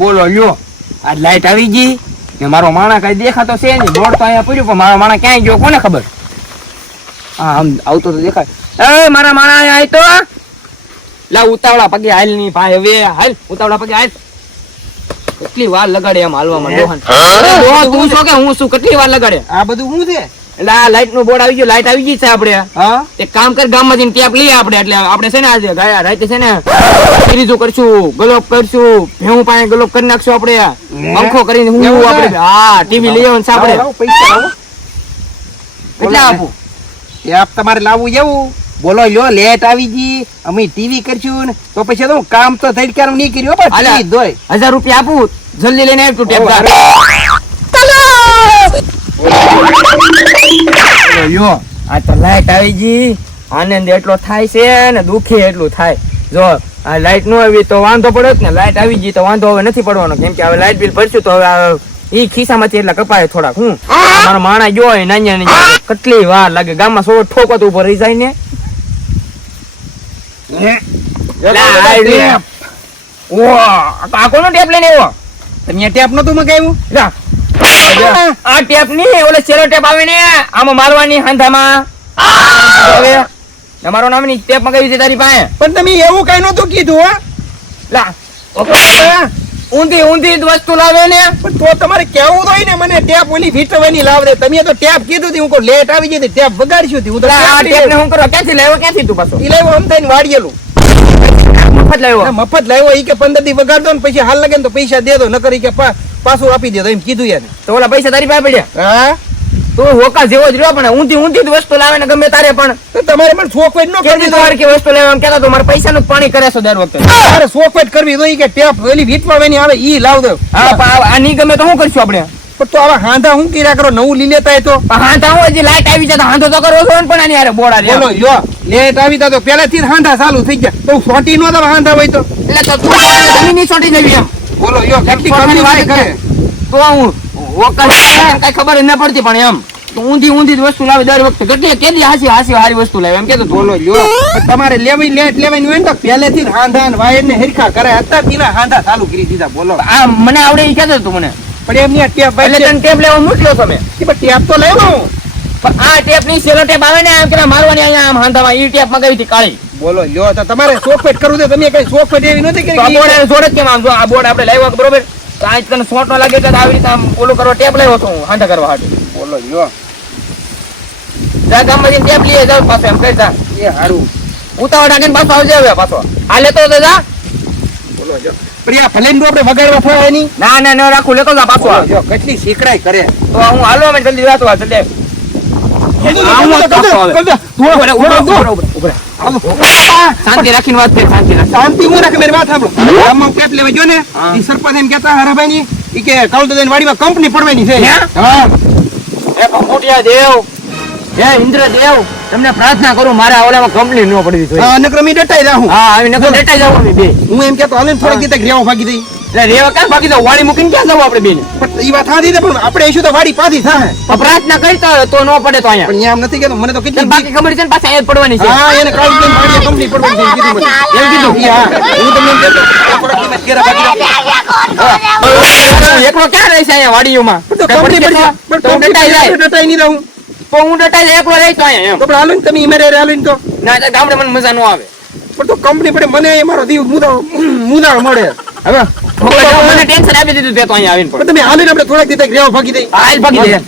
બોલો લ્યો આ લાઈટ આવી ગઈ ને મારો માણા કઈ દેખાતો છે નહીં. બોર્ડ તો અહીંયા પડ્યું પણ મારો માણા ક્યાંય ગયો કોને ખબર. હા આમ આવતો તો દેખાય. એ મારા માણા આય તો લા ઉતાવળા પગે હાલ ની ભાઈ હવે હાલ ઉતાવળા પગે હાલ. કેટલી વાર લગાડે એમ હાલવામાં ડોહન. તું છો કે હું શું કેટલી વાર લગાડે. આ બધું શું છે? એટલે આ લાઈટ નું બોર્ડ આવી ગયું. લાઈટ આવી ગઈ છે આપણે. હા એક કામ કર ગામમાં જઈને ટેપ લઈએ આપણે. એટલે આપણે છે ને આજે ગયા રાતે છે ને ત્રીજું કરશું, ગલોપ કરશું, ભેવું પાણી ગલોપ કરી નાખશું આપણે. પંખો કરીને હું આપણે હા ટીવી લઈ આવવાનું છે આપણે. પૈસા લાવો. કેટલા આપું? ટેપ તમારે લાવવું એવું? બોલો લ્યો લેટ આવી ગઈ અમે ટીવી કરશું ને તો પછી તો કામ તો થઈ ક્યારે નહીં કર્યું પણ ટીવી દોય 1000 રૂપિયા આપું જલ્દી લઈને આવ તું ટેપ યો આ તો લાઈટ આવી ગઈ. આનંદ એટલો થાય છે ને દુખી એટલું થાય. જો આ લાઈટ ન આવી તો વાંધો પડે ને, લાઈટ આવી ગઈ તો વાંધો હવે નથી પડવાનો. કેમ કે હવે લાઈટ બિલ ભરશું તો હવે ઈ ખિસ્સામાંથી એટલા કપાય થોડાક. હું મારો માણા ગયો હોય નાની કેટલી વાર લાગે. ગામમાં સો ઠોકત ઉપર રહી જાય ને. આ કોનો ટેપ લઈને આવ્યો? તમે ટેપ નતું મગાવ્યું? આ ટેપ ની ઓલે સેલો ટેપ આવે ને આમાં મારવાની હાંધામાં. હવે તમારો નામ ની ટેપ મગાવી છે તારી પાસે. પણ તમે એવું કઈ નતું કીધું હો. લા ઊંધી ઊંધી વસ્તુ લાવે ને. પણ તો તમારે કેવું તો ને મને ટેપ ઓલી ફીટવાની લાવ દે. તમે તો ટેપ કીધું હું કો લેટ આવી જતી ટેપ બગાડશું હું તો આ ટેપ ને હું કરો ક્યાંથી લાવ્યો? ક્યાંથી તું પાછો? ઈ લાવ્યો અમદાવાદ વાડીયેલું મફત લાવ્યો. મફત લાવ્યો. ઈ કે 15 દી વગાડ દો ને પછી હાલ લાગે ને તો પૈસા દે દો, નકર ઈ કે પાછું આપી દે. એમ કીધું યાર. તો ઓલા પૈસા તારી પાસે પડ્યા? હા તું હોકા જેવો જ રહ્યો પણ ઊંધી ઊંધી જ વસ્તુ લાવે ને ગમે તારે. પણ તો તમારે પણ શોખવેટ ન કરવી તમારે કે વસ્તુ લેવા એમ કહેતા તો મારા પૈસાનું પાણી કરે છો દર વખતે. તમારે શોખવેટ કરવી તો ઈ કે ટેપ ઓલી વીટવાળવાની આવે ઈ લાવ દો. આ નહીં ગમે તો શું કરશું આપણે? પણ તો આવા હાંધા હું કર્યા કરો? નવું લઈ લેતા હોય તો હાંધા હું હજી લાઈટ આવી જાય હાંધો તો કરવો છો ને. પણ આની હારે બોડા રે. બોલો યો લેટ આવી તા તો પહેલાથી જ હાંધા ચાલુ થઈ ગયા. તો સોટી નો તો હાંધા હોય તો એટલે તો જમીનની છોટી જવી એમ. બોલો યો કેટલી કમી વાત કરે. તો હું વોકર કઈ ખબર જ ન પડતી પણ એમ તો ઊંધી ઊંધી જ વસ્તુ લાવે દર વખતે. કેટલી કેદી હારી વસ્તુ લાવે એમ કે બોલો યો તમારે લેવી લેટ લેવાની હોય ને તો પહેલેથી જ હાંધા ને વાયર ને હરખા કરે. અત્યારે પીલા હાંધા ચાલુ કરી દીધા. બોલો આ મને આવડે ઈ કહેતો તું મને. પણ એમની ટેપ એટલે તને ટેપ લેવા મૂક્યો તમે. ટેપ તો લેવો. પણ આ ટેપ ની સેલો ટેપ આવે ને આમ કે મારવાની અહીંયા આમ હાંધામાં ઈ ટેપ મગાવી હતી કાળી. બોલો યો તો તમારે શોખવેટ કરવું છે. તમે કઈ શોખવેટ એવી નથી કરી. આ બોર્ડ જોડે જ કેમ આમ જો આ બોર્ડ આપણે લાવ્યો બરોબર તો આજ તને શોર્ટ નો લાગે એટલે આવી રીતે આમ ઓલું કરવા ટેપ લાવ્યો તો હું હાંધા કરવા હાટુ. બોલો યો જા ગામમાં જઈને ટેપ લઈએ જાવ પાછો એમ કહેતા એ હારું ઉતાવળ ડાકીને પાછો આવજે હવે પાછો. આ લેતો તો જા. બોલો જો પ્રિયા ભલે ને આપણે વગાડવા થાય એની ના ના ન રાખું લેતો જા પાછો. જો કેટલી શીખડાઈ કરે. તો હું હાલો અમે જલ્દી જાતો આ જલ્દી. શાંતિ રાખીને વાત કરી. શાંતિ હું રાખે મારી વાત સાંભળો. ગામમાં ટેપ લેવા ગયો ને ઈ સરપંચ એમ કહેતા હરાભાઈ ની ઈ કે કૌલદન વાડીમાં કંપની પડવાની છે. હા એ કંપુટિયા દેવ હે ઇન્દ્ર દેવ તમને પ્રાર્થના કરું મારા ઓલામાં કંપની ન પડવી જોઈએ. હા નક્રમી ડટાઈ રહું. હા આવી નકર ડટાઈ જાવ અમે બે. હું એમ કહેતો હાલે થોડીક દીધે રેવા ભાગી દઈ. એટલે રેવા કાં ભાગી જાવ? વાડી મૂકીને ક્યાં જાવ આપણે બેને? પણ ઈ વાત સાચી છે પણ આપણે ઈશું તો વાડી પાછી થાય. તો પ્રાર્થના કરતા તો ન પડે તો અહીંયા. પણ અહીંયા આમ નથી કેતો. મને તો કેટલી બાકી ખબર છે ને પાછા એ જ પડવાની છે. હા એને કૌલદન વાડીમાં કંપની પડવાની છે કીધું મને. એમ કીધું? હા હું તમને એમ કહેતો થોડીક કિંમત ઘેરા ભાગી એકલો ક્યાં રહે છે અહીંયા વાડીઓમાં? તો કંપની પડી તો હું ડટાઈ જાય. ડટાઈ નહીં રહું. તો હું ડટાઈ જાય એકલો રહી તો અહીંયા એમ. તો હાલો ને તમે ઈમેરે હાલો ને તો. ના ગામડે મને મજા ન આવે. પણ તો કંપની પડે મને મારો દીવ મુદાળ મળે. હવે મને ટેન્શન આપી દીધું તે તો અહીંયા આવીને. પણ તમે હાલીને આપણે થોડાક દીધા રેવા ભાગી દઈ. હાલ ભાગી દે.